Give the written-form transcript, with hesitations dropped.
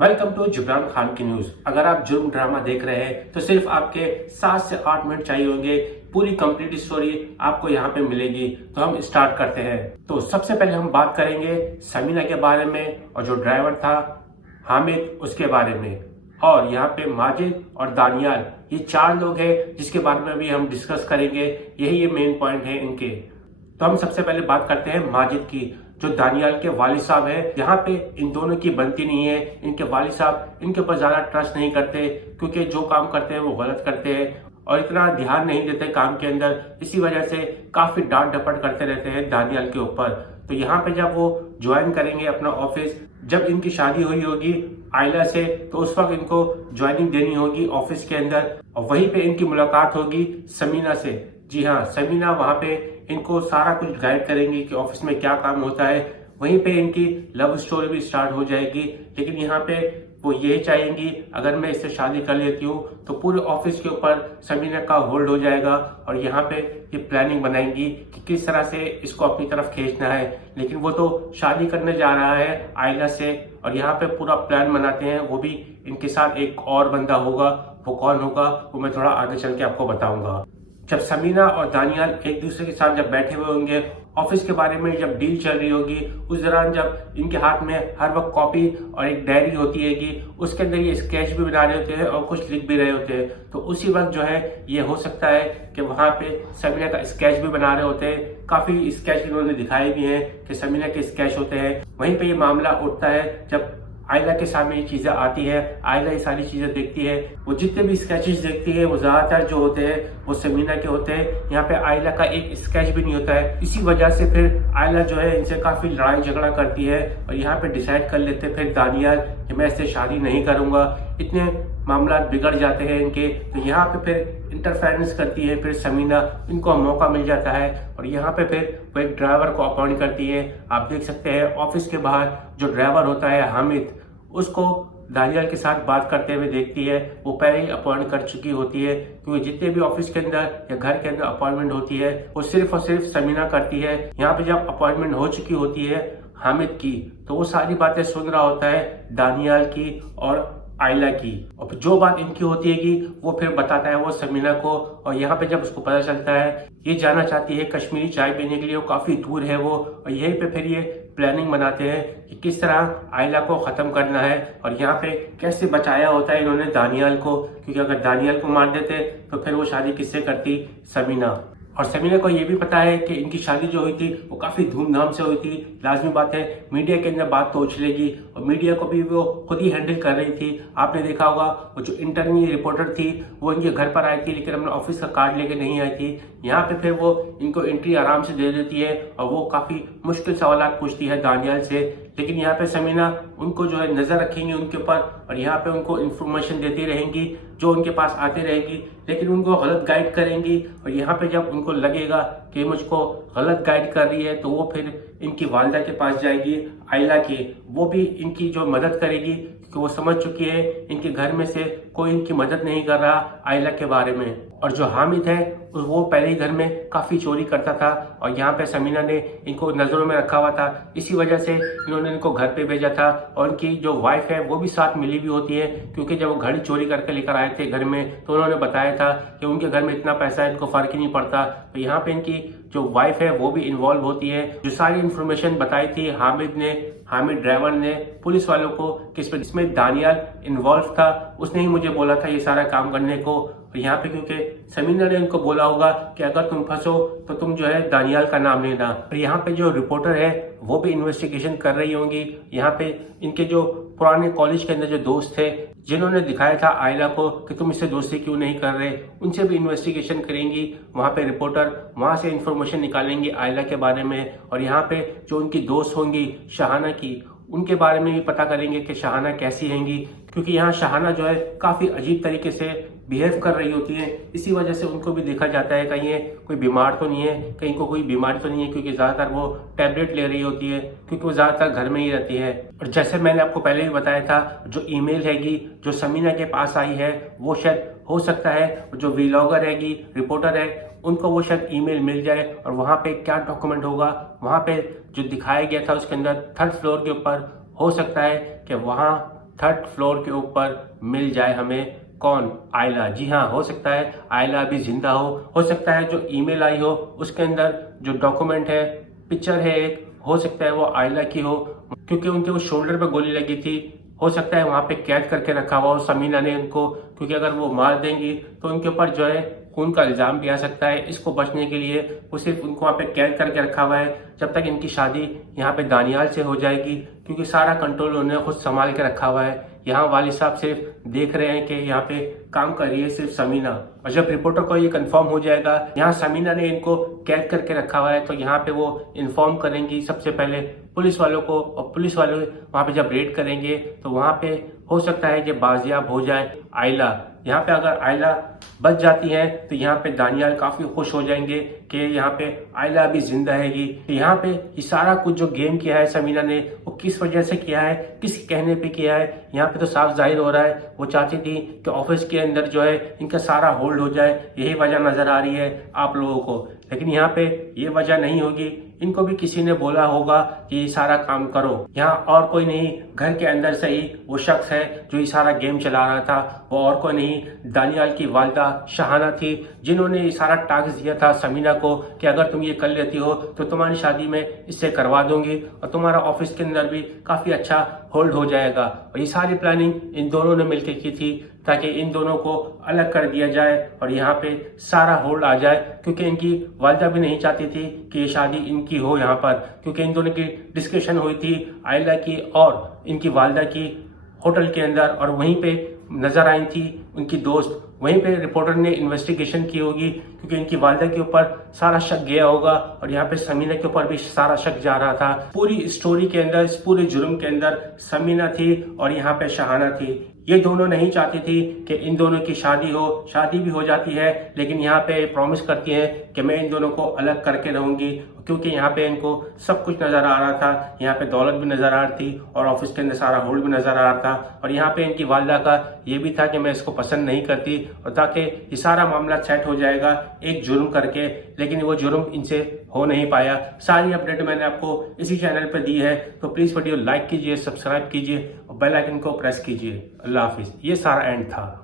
Welcome to Jibran Khan की news. अगर आप जुर्म ड्रामा देख रहे हैं तो सिर्फ आपके 7 से 8 मिनट चाहिए होंगे। पूरी कंप्लीट स्टोरी आपको यहाँ पे मिलेगी। तो हम स्टार्ट करते हैं। तो सबसे पहले हम बात करेंगे समीना के बारे में और जो ड्राइवर था हामिद उसके बारे में। और यहाँ पे माजिद और दानियाल ये 4 लोग हैं जिसके बारे में भी हम डिस्कस करेंगे। यही ये मेन पॉइंट है इनके। तो हम सबसे पहले बात करते हैं माजिद की, जो दानियाल के वालिद साहब है। यहाँ पे इन दोनों की बनती नहीं है। इनके वालिद साहब इनके ऊपर ज्यादा ट्रस्ट नहीं करते क्योंकि जो काम करते हैं वो गलत करते हैं और इतना ध्यान नहीं देते काम के अंदर। इसी वजह से काफी डांट डपट करते रहते हैं दानियाल के ऊपर। तो यहाँ पे जब वो ज्वाइन करेंगे अपना ऑफिस, जब इनकी शादी हुई होगी आयला से, तो उस वक्त इनको ज्वाइनिंग देनी होगी ऑफिस के अंदर और वहीं पे इनकी मुलाकात होगी समीना से। जी हाँ, समीना वहां पे इनको सारा कुछ गाइड करेंगी कि ऑफिस में क्या काम होता है। वहीं पे इनकी लव स्टोरी भी स्टार्ट हो जाएगी। लेकिन यहाँ पे वो यही चाहेंगी अगर मैं इससे शादी कर लेती हूँ तो पूरे ऑफिस के ऊपर समीना का होल्ड हो जाएगा और यहाँ पे ये प्लानिंग बनाएंगी कि किस तरह से इसको अपनी तरफ खींचना है। लेकिन वो तो शादी करने जा रहा है आयला से और यहाँ पे पूरा प्लान बनाते हैं। वो भी इनके साथ एक और बंदा होगा। वो कौन होगा वो मैं थोड़ा आगे चल के आपको बताऊंगा। जब समीना और दानियाल एक दूसरे के साथ जब बैठे हुए होंगे ऑफिस के बारे में, जब डील चल रही होगी, उस दौरान जब इनके हाथ में हर वक्त कॉपी और एक डायरी होती है कि उसके अंदर ये स्केच भी बना रहे होते हैं और कुछ लिख भी रहे होते हैं। तो उसी वक्त जो है ये हो सकता है कि वहां पे समीना का स्केच भी बना रहे होते हैं। काफी स्केच इन्होंने दिखाए भी हैं कि समीना के स्केच होते हैं। वहीं पे ये मामला उठता है जब आयला के सामने ये चीजें आती है। आयला ये सारी चीजें देखती है। वो जितने भी स्केचेस देखती है वो ज्यादातर जो होते हैं वो समीना के होते हैं। यहाँ पे आयला का एक स्केच भी नहीं होता है। इसी वजह से फिर आयला जो है इनसे काफी लड़ाई झगड़ा करती है और यहाँ पे डिसाइड कर लेते हैं फिर दानियाल कि मैं इससे शादी नहीं करूंगा। इतने मामला बिगड़ जाते हैं इनके। तो यहाँ पे फिर इंटरफेरेंस करती है फिर समीना। इनको मौका मिल जाता है और यहाँ पे फिर वो एक ड्राइवर को अपॉइंट करती है। आप देख सकते हैं ऑफिस के बाहर जो ड्राइवर होता है हामिद, उसको दानियाल के साथ बात करते हुए देखती है। वो पहले ही अपॉइंट कर चुकी होती है क्योंकि जितने भी ऑफिस के अंदर या घर के अंदर अपॉइंटमेंट होती है वो सिर्फ और सिर्फ समीना करती है। यहाँ पे जब अपॉइंटमेंट हो चुकी होती है हामिद की, तो वो सारी बातें सुन रहा होता है दानियाल की और आयला की। और जो बात इनकी होती है कि वो फिर बताता है वो समीना को। और यहाँ पे जब उसको पता चलता है ये जाना चाहती है कश्मीरी चाय पीने के लिए, वो काफी दूर है वो। और यहीं पे फिर ये प्लानिंग बनाते हैं कि किस तरह आयला को खत्म करना है और यहाँ पे कैसे बचाया होता है इन्होंने दानियाल को, क्योंकि अगर दानियाल को मार देते तो फिर वो शादी किससे करती, समीना। और समीना को ये भी पता है कि इनकी शादी जो हुई थी वो काफी धूमधाम से हुई थी। लाजमी बात है मीडिया के अंदर बात तो उछलेगी और मीडिया को भी वो खुद ही हैंडल कर रही थी। आपने देखा होगा वो जो इंटरव्यू रिपोर्टर थी वो इनके घर पर आई थी लेकिन अपने ऑफिस का कार्ड लेके नहीं आई थी। यहाँ पे फिर वो इनको एंट्री आराम से दे देती है और वो काफी मुश्किल सवाल पूछती है दानियाल से। लेकिन यहाँ पे समीना उनको जो है नजर रखेंगी उनके ऊपर और यहाँ पे उनको इन्फॉर्मेशन देती रहेंगी जो उनके पास आती रहेगी, लेकिन उनको गलत गाइड करेंगी। और यहाँ पे जब उनको लगेगा कि मुझको गलत गाइड कर रही है तो वो फिर इनकी वालिदा के पास जाएगी आयला की। वो भी इनकी जो मदद करेगी क्योंकि वो समझ चुकी है इनके घर में से कोई इनकी मदद नहीं कर रहा आयला के बारे में। और जो हामिद है वो पहले ही घर में काफी चोरी करता था और यहाँ पे समीना ने इनको नजरों में रखा हुआ था। इसी वजह से इन्होंने इनको घर पे भेजा था। और उनकी जो वाइफ है वो भी साथ मिली भी होती है क्योंकि जब वो घड़ी चोरी करके लेकर आए थे घर में तो उन्होंने बताया था कि उनके घर में इतना पैसा है इनको फर्क ही नहीं पड़ता। तो यहाँ पे इनकी जो वाइफ है वो भी इन्वॉल्व होती है। जो सारी इन्फॉर्मेशन बताई थी हामिद ड्राइवर ने पुलिस वालों को कि इसमें दानियाल इन्वॉल्व था, उसने ही मुझे बोला था ये सारा काम करने को। और यहाँ पे क्योंकि समीना ने उनको बोला होगा कि अगर तुम फंसो तो तुम जो है दानियाल का नाम लेना। और यहाँ पे जो रिपोर्टर है वो भी इन्वेस्टिगेशन कर रही होंगी। यहाँ पे इनके जो पुराने कॉलेज के अंदर जो दोस्त थे जिन्होंने दिखाया था आयला को कि तुम इससे दोस्ती क्यों नहीं कर रहे, उनसे भी इन्वेस्टिगेशन करेंगी। वहां पे रिपोर्टर वहां से इन्फॉर्मेशन निकालेंगे आयला के बारे में। और यहाँ पे जो उनकी दोस्त होंगी शाहाना की, उनके बारे में भी पता करेंगे कि शाहाना कैसी रहेंगी, क्योंकि यहाँ शाहाना जो है काफी अजीब तरीके से बिहेव कर रही होती है। इसी वजह से उनको भी देखा जाता है कहीं ये कोई बीमार तो नहीं है, कहीं को कोई बीमारी तो नहीं है, क्योंकि ज्यादातर वो टैबलेट ले रही होती है क्योंकि वो ज्यादातर घर में ही रहती है। और जैसे मैंने आपको पहले भी बताया था जो ईमेल हैगी जो समीना के पास आई है वो शायद हो सकता है जो व्लॉगर हैगी रिपोर्टर है उनको वो शायद ईमेल मिल जाए और वहां पे क्या डॉक्यूमेंट होगा वहां पे जो दिखाया गया था उसके अंदर 3rd फ्लोर के ऊपर हो सकता है कि वहां 3rd फ्लोर के ऊपर मिल जाए हमें। कौन? आयला। जी हाँ, हो सकता है आयला अभी जिंदा हो सकता है जो ईमेल आई हो उसके अंदर जो डॉक्यूमेंट है, पिक्चर है एक, हो सकता है वो आयला की हो, क्योंकि उनके वो शोल्डर पे गोली लगी थी। हो सकता है वहां पे कैद करके रखा हुआ हो समीना ने उनको, क्योंकि अगर वो मार देंगी तो उनके ऊपर जो है खून का इल्जाम भी आ सकता है। इसको बचने के लिए वो सिर्फ उनको वहां पे कैद करके रखा हुआ है जब तक इनकी शादी यहाँ पे दानियाल से हो जाएगी, क्योंकि सारा कंट्रोल उन्होंने खुद संभाल के रखा हुआ है। यहाँ वाली साहब सिर्फ देख रहे हैं कि यहाँ पे काम कर रही है सिर्फ समीना, और जब रिपोर्टर को ये कंफर्म हो जाएगा यहाँ समीना ने इनको कैद करके रखा हुआ है तो यहाँ पे वो इन्फॉर्म करेंगी सबसे पहले पुलिस वालों को, और पुलिस वाले वहां पे जब रेड करेंगे तो वहां पे हो सकता है कि बाजियाब हो जाए आयला। यहाँ पे अगर आयला बच जाती है तो यहाँ पे दानियाल काफी खुश हो जाएंगे कि यहाँ पे आयला अभी जिंदा हैगी। तो यहाँ पे ये सारा कुछ जो गेम किया है समीना ने वो किस वजह से किया है, किस कहने पे किया है, यहाँ पे तो साफ जाहिर हो रहा है वो चाहती थी कि ऑफिस के अंदर जो है इनका सारा होल्ड हो जाए, यही वजह नजर आ रही है आप लोगों को। लेकिन यहाँ पे ये वजह नहीं होगी, इनको भी किसी ने बोला होगा कि ये सारा काम करो। यहाँ और कोई नहीं, घर के अंदर से ही वो शख्स है जो ये सारा गेम चला रहा था, वो और कोई नहीं दानियाल की वालिदा शहाना थी, जिन्होंने ये सारा टास्क दिया था समीना को कि अगर तुम ये कर लेती हो तो तुम्हारी शादी में इससे करवा दूंगी और तुम्हारा ऑफिस के अंदर भी काफी अच्छा होल्ड हो जाएगा। और ये सारी प्लानिंग इन दोनों ने मिलकर की थी ताकि इन दोनों को अलग कर दिया जाए और यहाँ पे सारा होल्ड आ जाए, क्योंकि इनकी वालिदा भी नहीं चाहती थी कि ये शादी इनकी हो यहाँ पर, क्योंकि इन दोनों की डिस्कशन हुई थी आयला की और इनकी वालिदा की होटल के अंदर, और वहीं पे नजर आई थी उनकी दोस्त। वहीं पे रिपोर्टर ने इन्वेस्टिगेशन की होगी क्योंकि इनकी वालिदा के ऊपर सारा शक गया होगा और यहाँ पे समीना के ऊपर भी सारा शक जा रहा था। पूरी स्टोरी के अंदर, इस पूरे जुर्म के अंदर समीना थी और यहाँ पे शहाना थी। ये दोनों नहीं चाहती थी कि इन दोनों की शादी हो, शादी भी हो जाती है लेकिन यहाँ पे प्रॉमिस करती है कि मैं इन दोनों को अलग करके रहूंगी, क्योंकि यहाँ पे इनको सब कुछ नजर आ रहा था। यहाँ पे दौलत भी नजर आ रही थी और ऑफिस के अंदर सारा होल्ड भी नजर आ रहा था, और यहाँ पे इनकी वालिदा का ये भी था कि मैं इसको पसंद नहीं करती, और ताकि ये सारा मामला सेट हो जाएगा एक जुर्म करके, लेकिन वो जुर्म इनसे हो नहीं पाया। सारी अपडेट मैंने आपको इसी चैनल पे दी है, तो प्लीज वीडियो लाइक कीजिए, सब्सक्राइब कीजिए और बेल आइकन को प्रेस कीजिए। अल्लाह हाफिज। ये सारा एंड था।